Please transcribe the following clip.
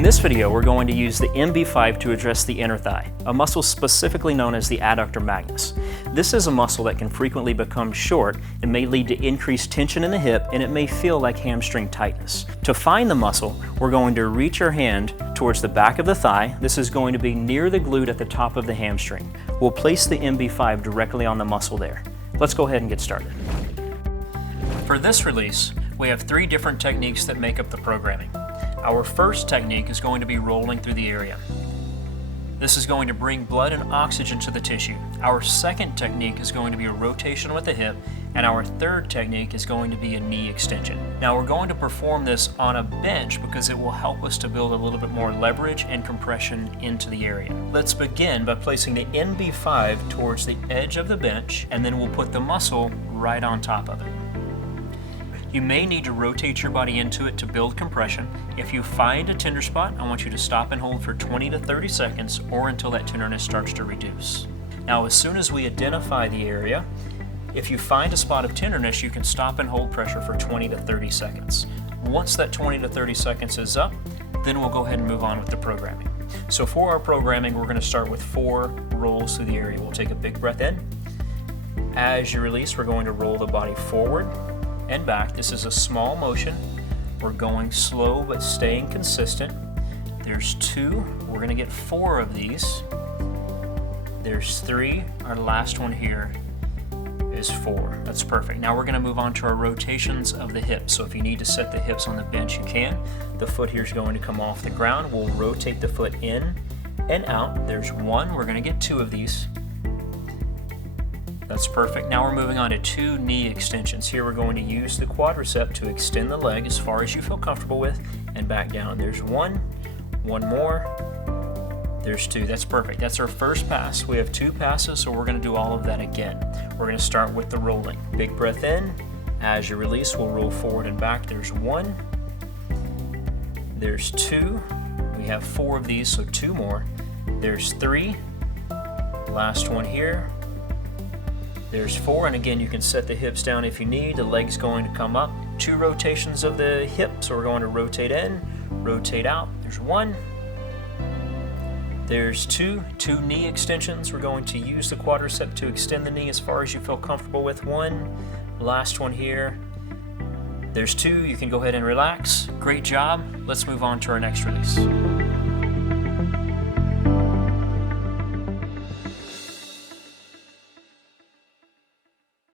In this video, we're going to use the MB5 to address the inner thigh, a muscle specifically known as the Adductor Magnus. This is a muscle that can frequently become short and may lead to increased tension in the hip, and it may feel like hamstring tightness. To find the muscle, we're going to reach our hand towards the back of the thigh. This is going to be near the glute at the top of the hamstring. We'll place the MB5 directly on the muscle there. Let's go ahead and get started. For this release, we have 3 different techniques that make up the programming. Our first technique is going to be rolling through the area. This is going to bring blood and oxygen to the tissue. Our second technique is going to be a rotation with the hip, and our third technique is going to be a knee extension. Now we're going to perform this on a bench because it will help us to build a little bit more leverage and compression into the area. Let's begin by placing the MB5 towards the edge of the bench, and then we'll put the muscle right on top of it. You may need to rotate your body into it to build compression. If you find a tender spot, I want you to stop and hold for 20 to 30 seconds or until that tenderness starts to reduce. Now, as soon as we identify the area, if you find a spot of tenderness, you can stop and hold pressure for 20 to 30 seconds. Once that 20 to 30 seconds is up, then we'll go ahead and move on with the programming. So for our programming, we're going to start with 4 rolls through the area. We'll take a big breath in. As you release, we're going to roll the body forward and back. This is a small motion. We're going slow but staying consistent. There's 2. We're going to get 4 of these. There's 3. Our last one here is 4. That's perfect. Now we're going to move on to our rotations of the hips. So if you need to set the hips on the bench, you can. The foot here is going to come off the ground. We'll rotate the foot in and out. There's 1. We're going to get 2 of these. That's perfect. Now we're moving on to 2 knee extensions. Here we're going to use the quadricep to extend the leg as far as you feel comfortable with and back down. There's 1, 1 more, there's 2. That's perfect. That's our first pass. We have 2 passes, so we're going to do all of that again. We're going to start with the rolling. Big breath in. As you release, we'll roll forward and back. There's 1, there's 2. We have 4 of these, so 2 more. There's 3. Last one here. There's 4, and again, you can set the hips down if you need. The leg's going to come up. 2 rotations of the hip, so we're going to rotate in, rotate out. There's 1. There's 2 knee extensions. We're going to use the quadricep to extend the knee as far as you feel comfortable with. 1. Last one here. There's 2. You can go ahead and relax. Great job. Let's move on to our next release.